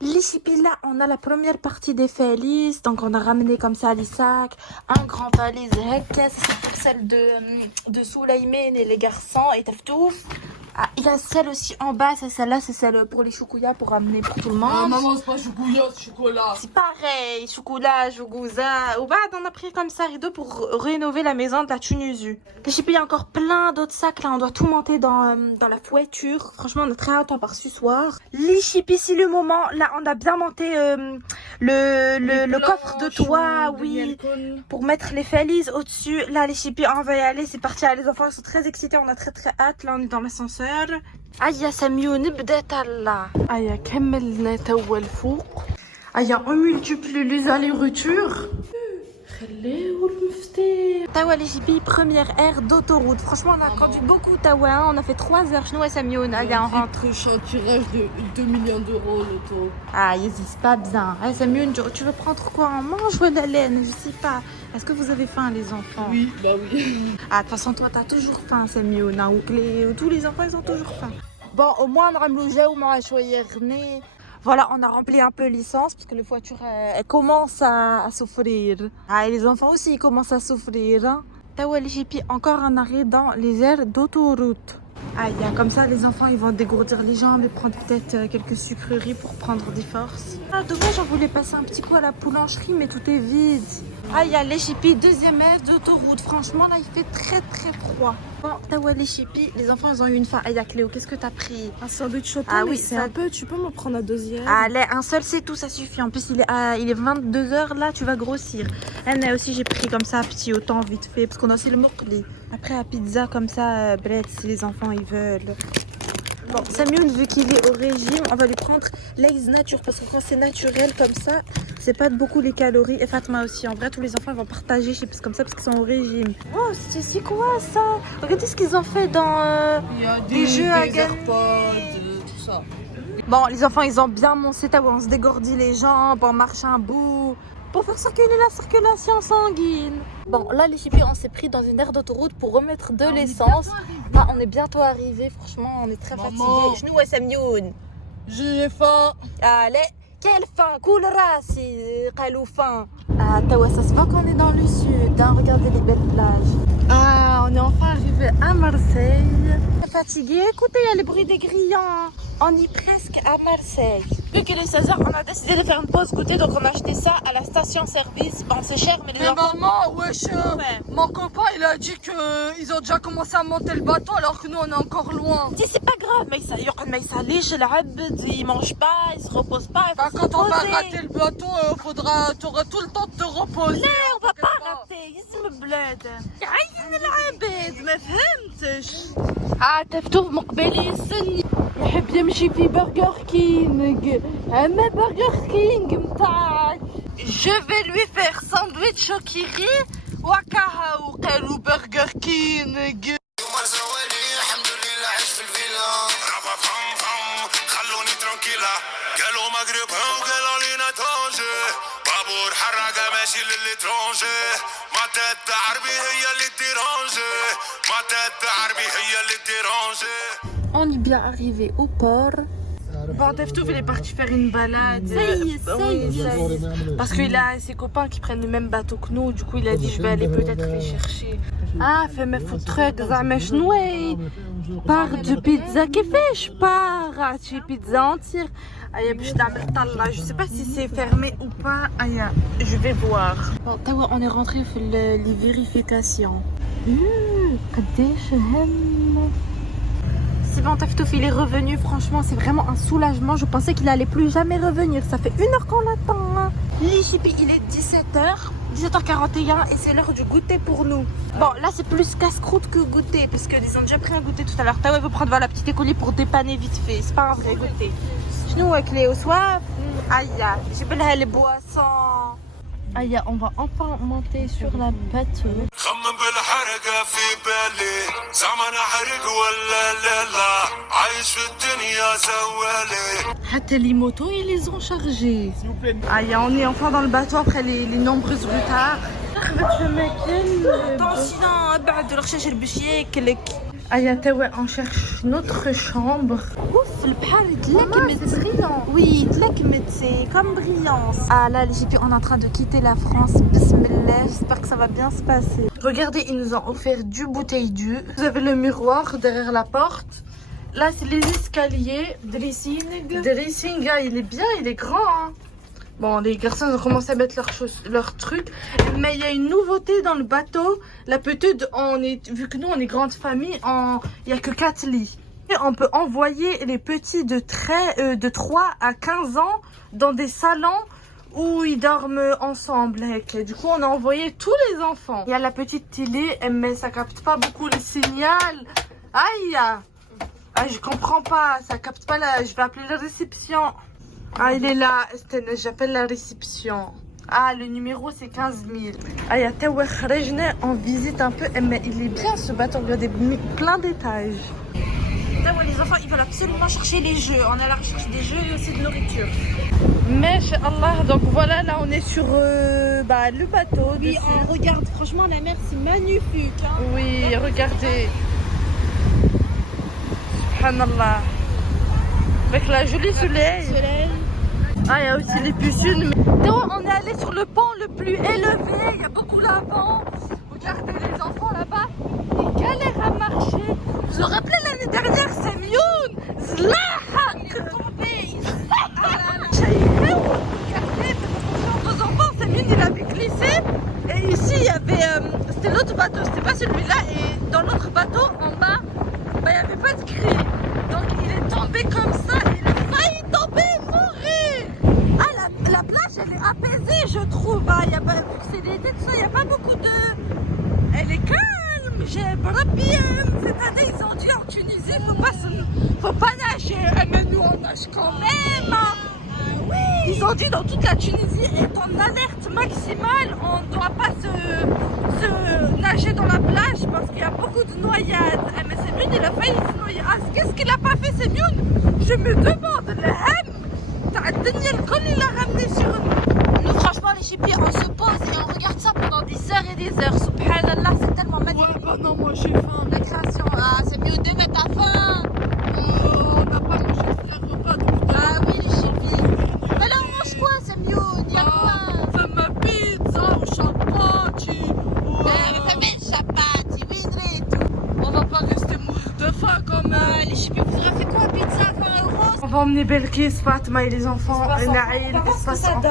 Les chippies, là, on a la première partie des Félix. Donc, on a ramené comme ça les sacs. Un grand valise. Ça, c'est pour celle de Soulaïmen et les garçons. Et Taftouf. Ah, il y a celle aussi en bas. C'est celle-là. C'est celle pour les choukouya pour ramener pour tout le monde. Ah, maman, c'est pas choukouya, c'est chocolat. C'est pareil. Chocolat, chougouza. Ou bah, on a pris comme ça rideau pour rénover la maison de la Tunisie. Les chippies, il y a encore plein d'autres sacs. Là, on doit tout monter dans la fouetture. Franchement, on a très hâte par ce soir. Les chippies, c'est le moment. Là, on a bien monté le coffre de toit, oui, pour mettre les valises au-dessus. Là, les chippies, on va y aller, c'est parti. Ah, les enfants ils sont très excités, on a très hâte. Là, on est dans l'ascenseur. Aïe, Samiou, نبدأت là. Aïe, كملنا توا الفوق. Aïe, on multiplie les allers-retours. Tawa les chippies, première aire d'autoroute. Franchement, on a conduit beaucoup Tawa. Hein. On a fait 3 heures. Nous, Samiou, on rentre. Je suis en tirage de 2 millions d'euros l'auto. Ah, c'est pas bien. Ah, Samiou, tu veux prendre quoi en mange ou la laine? Je sais pas. Est-ce que vous avez faim, les enfants? Oui, bah oui. Ah, de toute façon, toi, t'as toujours faim, Samiou. Tous les enfants, ils ont toujours faim. Bon, au moins, on a ramené ou moi, voilà, on a rempli un peu l'essence parce que la voiture elle commence à souffrir. Ah, et les enfants aussi ils commencent à souffrir. Hein. Tawa les chippies, encore un arrêt dans les aires d'autoroute. Ah, comme ça, les enfants ils vont dégourdir les jambes et prendre peut-être quelques sucreries pour prendre des forces. Ah, dommage, on voulait passer un petit coup à la boulangerie, mais tout est vide. Ah, il y a les chippies, deuxième aire d'autoroute. Franchement, là, il fait très froid. Bon, Tawa les chippies, les enfants ils ont eu une faim. Ah, Cléo, qu'est-ce que t'as pris? Un sandwich chocolat. Ah oui, c'est un peu. Tu peux me prendre un deuxième? Allez, un seul c'est tout, ça suffit. En plus, il est 22h là, tu vas grossir. Là aussi, j'ai pris comme ça, petit autant vite fait. Parce qu'on a aussi le moukli. Après, la pizza comme ça, bref, si les enfants ils veulent. Bon, Samioun, vu qu'il est au régime, on va lui prendre Lay's Nature. Parce que quand c'est naturel comme ça, c'est pas beaucoup les calories. Et Fatma aussi. En vrai, tous les enfants vont partager chips comme ça parce qu'ils sont au régime. Oh, c'est quoi ça? Regardez ce qu'ils ont fait dans Il y a des jeux à gagner. AirPods, tout ça. Bon, les enfants, ils ont bien mangé. On se dégourdit les jambes, on marche un bout pour faire circuler la circulation sanguine. Bon, là, les chippies, on s'est pris dans une aire d'autoroute pour remettre de l'essence. Ah, on est bientôt arrivé. Franchement, on est très fatigués. Genoux, Samioun. J'ai faim. Allez, quelle faim. Cool race, qalou faim. Ah, Tawa, ça se voit qu'on est dans le sud. Hein. Regardez les belles plages. Ah, on est enfin arrivé à Marseille. Fatigué. Écoutez, il y a le bruit des grillons. On est presque à Marseille. Vu qu'il est 16h, on a décidé de faire une pause goûter, donc on a acheté ça à la station-service. Bon, c'est cher, mais les enfants... maman, wesh, mon copain, il a dit qu'ils ont déjà commencé à monter le bateau alors que nous, on est encore loin. Dis, c'est pas grave, mais il mange pas, il se repose pas. Bah, quand on va rater le bateau, t'auras tout le temps de te reposer. لا on va pas rater, يسم بلاد عين العباد ما فهمتش. تفتوف مقبلي يستني يحب يمشي في برجر كينج. اما برجر كينج متاعك. Je vais lui faire sandwich au kiri وكاها وقالوا برجر كينج. خلوني ترانكيلا قالوا مغرب وقالوا لينا طنجة بابور حرقة ماشي للترونجة ما تد عربي هي اللي تيرانجة ما تد عربي هي اللي تيرانجة. On est bien arrivé au port. Bon, Teftouf, il est parti faire une balade. Ça y est. Parce qu'il a ses copains qui prennent le même bateau que nous. Du coup, il a dit, je vais aller peut-être les chercher. Ah, fait mes food truck, زعما شنو part de pizza كيفاش part شي pizza entière. باش نعمل طلة. Je sais pas si c'est fermé ou pas. Je vais voir. Bon, Tawa, on est rentré pour les vérifications. قداش هم. C'est bon, Taftouf, il est revenu. Franchement, c'est vraiment un soulagement. Je pensais qu'il allait plus jamais revenir. Ça fait 1 heure qu'on l'attend. Hein. Les chippies, il est 17h. 17h41 et c'est l'heure du goûter pour nous. Bon, là, c'est plus casse-croûte que goûter parce qu'ils ont déjà pris un goûter tout à l'heure. Tawa veut prendre la petite écolier pour dépanner vite fait. C'est pas un vrai goûter. Nous, avec les soif. Aïe, j'ai pas les boissons. Aïe, on va enfin monter sur la bateau. خمم بالحرقة في بالي زعما نحرق ولا لا لا عايش في الدنيا سوالي. حتى les motos, ils les ont chargés. Aïe, on est enfin dans le bateau après les nombreuses retards. Attention, بعد الرشاش باش ياكلك. Ayata, ouais, on cherche notre chambre. Ouf, le bhar c'est brillant. Oui, c'est comme brillance. Ah là, les hippies, on est en train de quitter la France. Bismillah, j'espère que ça va bien se passer. Regardez, ils nous ont offert du bouteille d'huile. Vous avez le miroir derrière la porte. Là, c'est les escaliers. Dressing, il est bien, il est grand. Hein. Bon, les garçons ont commencé à mettre leurs trucs. Mais il y a une nouveauté dans le bateau. La petite, vu que nous, on est grande famille, il n'y a que 4 lits. Et on peut envoyer les petits de 3 à 15 ans dans des salons où ils dorment ensemble. Et du coup, on a envoyé tous les enfants. Il y a la petite télé, mais ça capte pas beaucoup le signal. Aïe! Ah, je comprends pas, ça capte pas là. Je vais appeler la réception. Ah, il est là. J'appelle la réception. Ah, le numéro c'est 15 000. Ah, il y a Tawa Kharajna, on visite un peu. Mais il est bien ce bateau, regardez, plein d'étages. Les enfants, ils veulent absolument chercher les jeux. On est à la recherche des jeux et aussi de nourriture. Mais Allah, donc voilà, là on est sur le bateau. Oui, dessus. on regarde, franchement, la mer c'est magnifique. Hein. Oui, regardez. Subhanallah. Avec la jolie soleil. Ah, il y a aussi les piscines. On est allé sur le pont le plus élevé. Il y a beaucoup d'avant. Regardez les enfants là-bas. Ils galèrent à marcher. Vous vous rappelez l'année dernière, c'est Mioun. Zlaha. Il est tombé. Il s'est regardez, aux enfants, c'est Mioun, il avait glissé. Et ici, il y avait. C'était l'autre bateau, c'était pas celui-là. Et dans l'autre bateau, en bas, il n'y avait pas de grille. Donc il est tombé comme ça. Il a failli tomber et mourir. Ah, la plage, elle est apaisée, je trouve. Ah, vu que c'est l'été, tout ça, il n'y a pas beaucoup de. Elle est calme. J'ai bien. Cette année, ils ont dit en Tunisie, faut pas nager. Mais nous, on nage quand même. Oui. Ils ont dit dans toute la Tunisie est en alerte maximale. On ne doit pas se nager dans la plage parce qu'il y a beaucoup de noyades. Mais c'est Mioun, il a failli se noyer. Ah, qu'est-ce qu'il a pas fait, c'est Mioun? Je me demande. Le hem, il a ramené sur nous. Nous, franchement, les chippies, on se pose et on regarde ça pendant des heures et des heures. Subhanallah, c'est tellement magnifique. Ouais, bah non, moi j'ai faim. La création, ah, c'est mieux de mettre à faim. On n'a pas mangé ce repas donc. Ah oui, les chippies. Mais là, on mange quoi, c'est mieux? Il y a quoi? Fais ma pizza au chapati. Fais chapati, oui, et tout. On va pas rester mourir de faim quand même. Ah, les chippies, vous aurez fait quoi, pizza à 20 €? On va emmener Belkis, Fatma et les enfants. Naïl, espace enfants.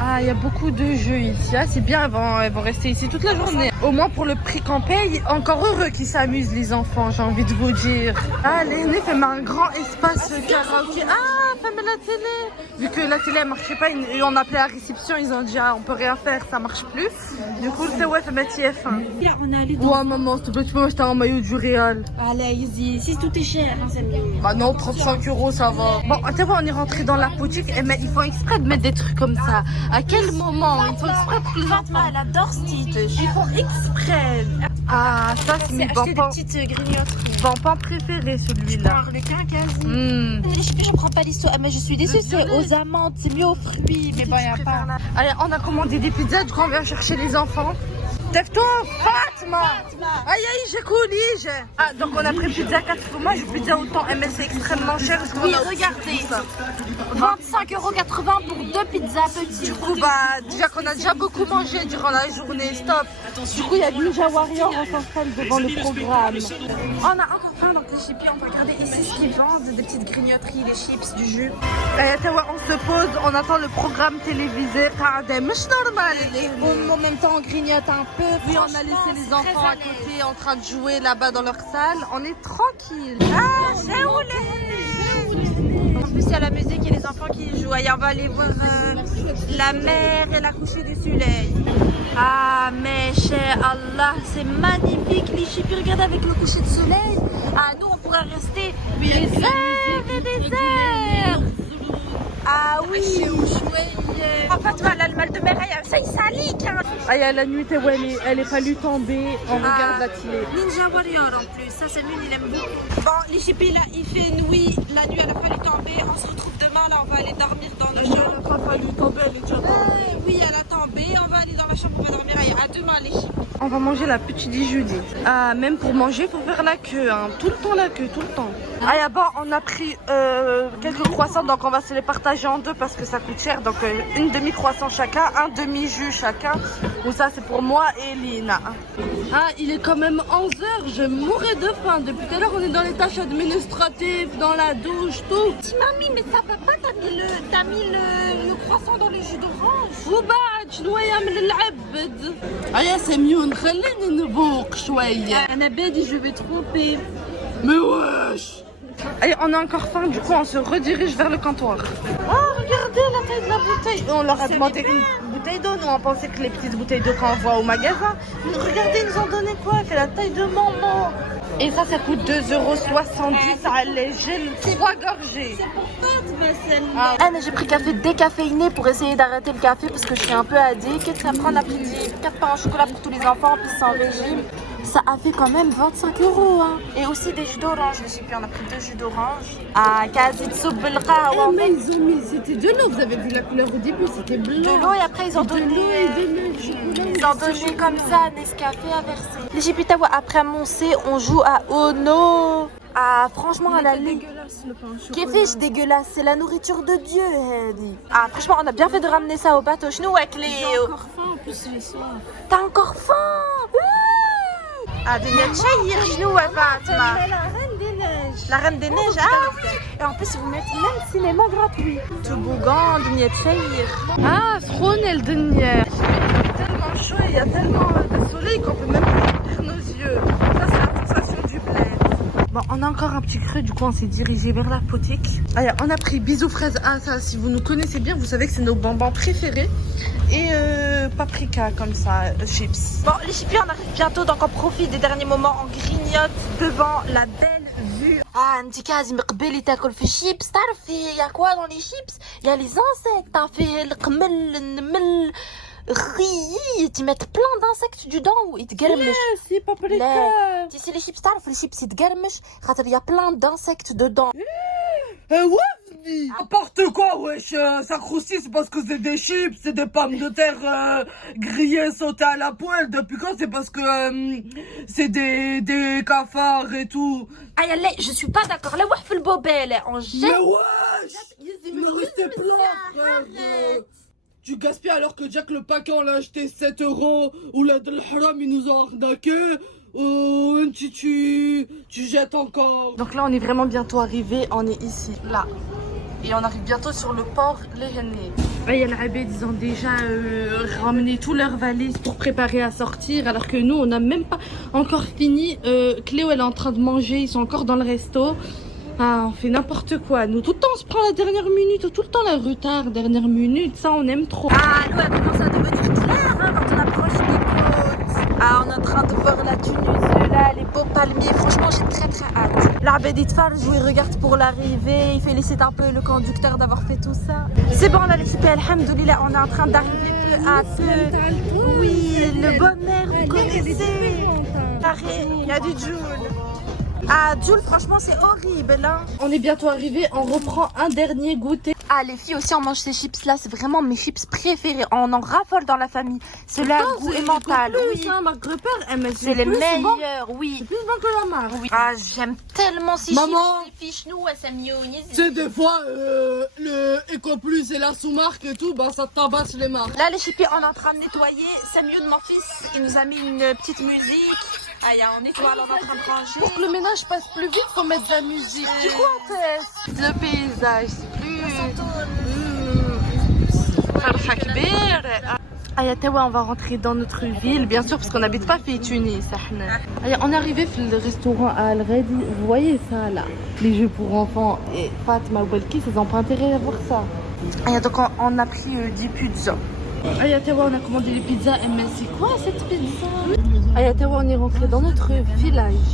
Ah, il y a beaucoup de jeux ici. Ah, c'est bien, elles vont rester ici toute la journée. Au moins pour le prix qu'on paye, encore heureux qu'ils s'amusent les enfants, j'ai envie de vous dire. Ah, l'aîné fait un grand espace karaoké. Ah, fais la télé. Vu que la télé elle marchait pas, on appelait à la réception, ils ont dit ah, on peut rien faire, ça marche plus. Du coup, le ouais, fait mettre TF1. On est allé dans... Ouais, maman, s'il te plaît, tu peux m'acheter un maillot du Real. Allez, ici, tout est cher, hein, c'est mieux. Bah non, 35 €, ça va. Bon, tu vois, on est rentré dans la boutique, mais ils font exprès de mettre des trucs comme ça. À quel moment ils font exprès pour que les enfants... Elle adore ce titre. Ils font exprès. Ah, ça c'est mes bonbons. Des petites grignoteries. Bonbons préférés, celui-là. Le quinquasi. Je sais plus, je prends pas l'histoire. Mais je suis déçue, c'est aux amandes, c'est mieux aux fruits. Mais bon, il n'y a pas. Allez, on a commandé des pizzas, du coup on vient chercher les enfants. Lève-toi, Fatma. Aïe aïe, j'ai coulé. Ah, donc on a pris pizza 4 fromages, pizza autant. Mais c'est extrêmement cher. Oui, regardez. 25,80 € pour 2 pizzas petites. Du coup, bah, déjà qu'on a déjà beaucoup mangé durant la journée, stop. Du coup, il y a Ninja Warrior, on s'installe devant le programme. On a encore faim, donc les chippies, on peut regarder ici ce qu'ils vendent, des petites grignoteries, des chips, du jus. On se pose, on attend le programme télévisé. C'est normal. En même temps, on grignote un peu. Oui, on a laissé les enfants à côté en train de jouer là-bas dans leur salle. On est tranquille. Ah, c'est où les... En plus, il y a la musique et les enfants qui jouent. Et on va aller voir la mer et la coucher du soleil. Ah, mais cher Allah, c'est magnifique. Les chippies, regardez avec le coucher de soleil. Ah, nous, on pourrait rester des heures et des heures. Ah oui. En fait, voilà, le mal de mer, ça il salique. Ah, il y a la nuit où elle est fallu tomber. On regarde la télé. Ninja Warrior en plus, ça c'est lui, il aime beaucoup. Bon, les chippies, là, il fait nuit. La nuit, elle a fallu tomber. On se retrouve demain, là, on va aller dormir dans nos chambres. Elle a pas fallu tomber, elle est déjà tombée. Oui, elle a tombé. On va aller dans la chambre, on va dormir. À demain, les chippies. On va manger la petite Dijoudi. Ah, même pour manger, il faut faire la queue. Hein. Tout le temps la queue, tout le temps. Ah, là-bas, on a pris quelques croissants. Donc, on va se les partager en deux parce que ça coûte cher. Donc, une demi-croissant chacun, un demi-jus chacun. Ou ça, c'est pour moi et Lina. Ah, il est quand même 11h. Je mourrais de faim. Depuis tout à l'heure, on est dans les tâches administratives, dans la douche, tout. Dis mamie, mais ça va pas, t'as mis le croissant dans le jus d'orange. وبعد شوية من العبد. هيا سميون خليني نبوق شوية. أنا بادي, je vais tromper. Mais wesh. Allez, on a encore faim, du coup on se redirige vers le comptoir. Oh, regardez la taille de la bouteille. On leur a demandé une bouteille d'eau. Nous on pensait que les petites bouteilles d'eau qu'on voit au magasin. Regardez, ils nous ont donné quoi? Elle fait la taille de maman. Et ça coûte 2,70 € à léger, 3 gorgées. C'est pour Fatma, celle-là. Ah, mais j'ai pris café décaféiné pour essayer d'arrêter le café parce que je suis un peu addict. Après, on a pris 4 pains au chocolat pour tous les enfants, puis sans régime. Ça a fait quand même 25 €. Hein. Et aussi des jus d'orange. Je sais plus, on a pris 2 jus d'orange. Ah, quasi de soupe belqa. Mais ils ont mis, c'était de l'eau. Vous avez vu la couleur au début, c'était blanc. De l'eau et après ils ont donné. Ils ont donné comme ça Nescafé à verser. Les Jipitawa, après Moncé, on joue à Ono. Ah, franchement, à la ligne. Dégueulasse le pain au chocolat. Qu'est-ce dégueulasse, c'est la nourriture de Dieu, Hedi. Ah, franchement, on a bien fait de ramener ça au bateau. Chez nous, avec les. J'ai encore faim, en plus j'ai soif. T'as encore faim? Ah, des neiges, chez nous, Fatma. La reine des neiges. La reine des neiges, ah oui. Et en plus, vous mettez même cinéma gratuit. Toboggan, Dunia Tchaïr. Ah, Sroun el Dunia. C'est tellement chaud, il y a tellement de soleil qu'on peut même pas ouvrir nos yeux. Ça, c'est la sensation du bled. Bon, on a encore un petit creux, du coup, on s'est dirigé vers la boutique. Allez, on a pris bisous fraises. Ah, ça, si vous nous connaissez bien, vous savez que c'est nos bonbons préférés. Et paprika, comme ça, chips. Bon, les chippies, on arrive bientôt, donc on profite des derniers moments. On grignote devant la belle vue. Ah, انت كازم قبالي تاكل في الشيبس. تعرفي يا كوا dans les chips il y a les insectes. T'as fait القمل النمل غي يتمت plein d'insectes dedans يتقرمش. C'est paprika. لا tu sais les chips تعرف les chips يتقرمش خاطر il y a plein d'insectes dedans. Ouais, n'importe quoi, wesh. Ça croustille, c'est parce que c'est des chips, c'est des pommes de terre grillées, sautées à la poêle. Depuis quand? C'est parce que c'est des cafards et tout. Ah, y'a je suis pas d'accord. Là, ouais, le bobel, on Mais jette. wesh, mais restez plein, frère. Tu gaspilles alors que Jack le paquet on l'a acheté 7 €. Ou la de l'haram ils nous ont arnaqué. Tu jettes encore. Donc là on est vraiment bientôt arrivé, on est ici, là. Et on arrive bientôt sur le port Lehenné. Il y a l'Abed, ils ont déjà ramené toutes leurs valises pour préparer à sortir. Alors que nous on n'a même pas encore fini. Cléo elle est en train de manger, ils sont encore dans le resto. Ah, on fait n'importe quoi. Nous tout le temps on se prend la dernière minute, tout le temps le retard, dernière minute, ça on aime trop. Ah, l'eau elle commence à devenir claire hein, quand on approche des côtes. Ah, on est en train de voir la Tunisie là, les beaux palmiers. Franchement, j'ai très très hâte. L'Abed il il regarde pour l'arrivée. Il félicite un peu le conducteur d'avoir fait tout ça. C'est bon, là les super, alhamdoulilah, on est en train d'arriver peu à peu. Oui, le bonheur, vous connaissez. Il y a du Joule. Ah, Joule, franchement, c'est horrible. Hein. On est bientôt arrivé, on reprend un dernier goûter. Ah, les filles aussi, on mange ces chips là. C'est vraiment mes chips préférés. On en raffole dans la famille. Cela a goût mental. Oui. Hein, ma grand-père, c'est les meilleurs. Oui. C'est plus bon que la marque. Oui. Ah, j'aime tellement ces Maman, chips. Les fiches, nous, c'est mieux. Tu sais, des fois, le Eco Plus et la sous-marque et tout, bah ça tabasse les marques. Là, les chippies, on est en train de nettoyer. C'est mieux de mon fils. Il nous a mis une petite musique. Ah, on nettoie, on est en train de ranger. Pour que le ménage passe plus vite, faut mettre de la musique. Tu crois, Tess? Le paysage, c'est plus. On va rentrer dans notre ville, bien sûr, parce qu'on n'habite pas à Tunis. On est arrivé au restaurant à Al-Ghadi. Vous voyez ça là, les jeux pour enfants. Et Fatma ou Belkis, ils ont pas intérêt à voir ça. Donc on a pris 10 pizzas. On a commandé les pizzas. Mais c'est quoi cette pizza? On est rentré dans notre village.